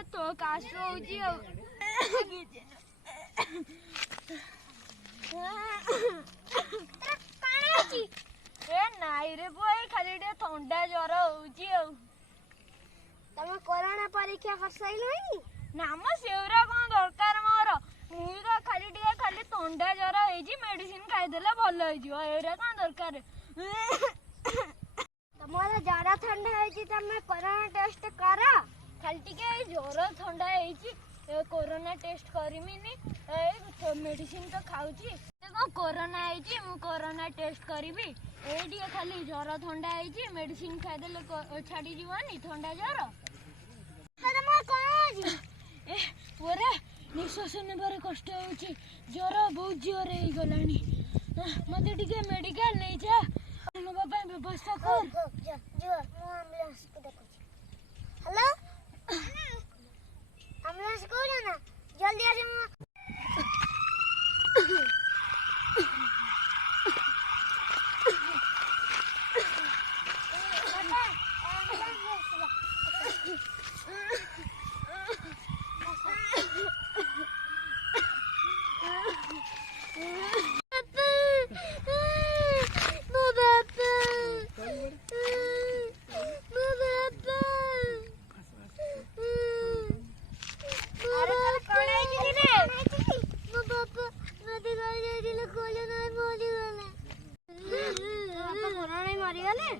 ଟିକେ ତ କାଶ ହଉଛି ଆଉ ଏ ନାଇଁ ରେ ପୁଅ ଏଇ ଖାଲି ଟିକେ ଥଣ୍ଡା ଜ୍ୱର ହଉଛି ଆଉ ତମେ କରୋନା ପରୀକ୍ଷା କରିସାରିଲଣି? ନା ମ ସେଗୁରା କଣ ଦରକାର ମୋର ମୁଁ ତ ଖାଲି ଥଣ୍ଡା ଜ୍ୱର ହେଇଛି ମେଡିସିନ ଖାଇଦେଲେ ଭଲ ହେଇଯିବ ଏଗୁରା କଣ ଦରକାର ତମର ଜ୍ୱର ଥଣ୍ଡା ହେଇଛି ତମେ କରୋନା ଟେଷ୍ଟ କର ଖାଲି ଟିକେ ଏଇ ଜ୍ୱର ଥଣ୍ଡା ହେଇଛି कोरोना टेस्ट करिमिनी मेडिसिन तो खाऊची कौन कोरोना है मु कोरोना टेस्ट करी ये खाली ज्वर थंडा है मेडिसिन खाईदे छाड़ी जीवानी थंडा ज्वर ओरे निश्वास नेबार कष्ट होची ज्वर बहुत जोर हो गला मत मेडिकल नहीं जा व्यवस्था कर हेलो एम्बुलेंस को ना जल्दी आ जाओ कोरोना मरी गले।